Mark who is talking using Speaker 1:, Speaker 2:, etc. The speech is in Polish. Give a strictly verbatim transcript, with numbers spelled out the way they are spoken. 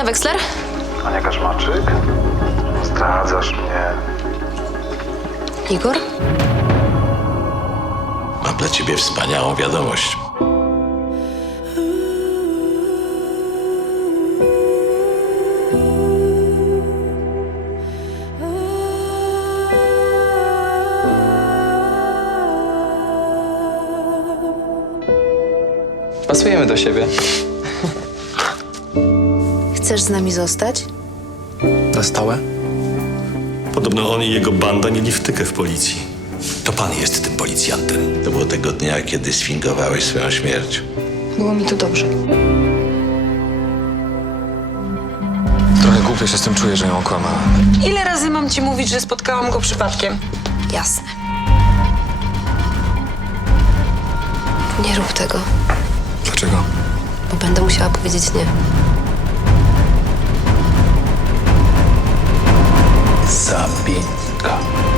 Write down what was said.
Speaker 1: Ania Weksler?
Speaker 2: Ania Kaszmarczyk? Zdradzasz mnie.
Speaker 1: Igor?
Speaker 3: Mam dla ciebie wspaniałą wiadomość.
Speaker 4: Pasujemy do siebie.
Speaker 1: Chcesz z nami zostać?
Speaker 4: Na stałe?
Speaker 5: Podobno on i jego banda mieli wtykę w policji.
Speaker 3: To pan jest tym policjantem. To było tego dnia, kiedy sfingowałeś swoją śmierć.
Speaker 1: Było mi tu dobrze.
Speaker 4: Trochę głupio się z tym czuję, że ją okłamałem.
Speaker 6: Ile razy mam ci mówić, że spotkałam go przypadkiem?
Speaker 1: Jasne. Nie rób tego,
Speaker 4: Dlaczego?
Speaker 1: bo będę musiała powiedzieć nie.
Speaker 3: Zabinka.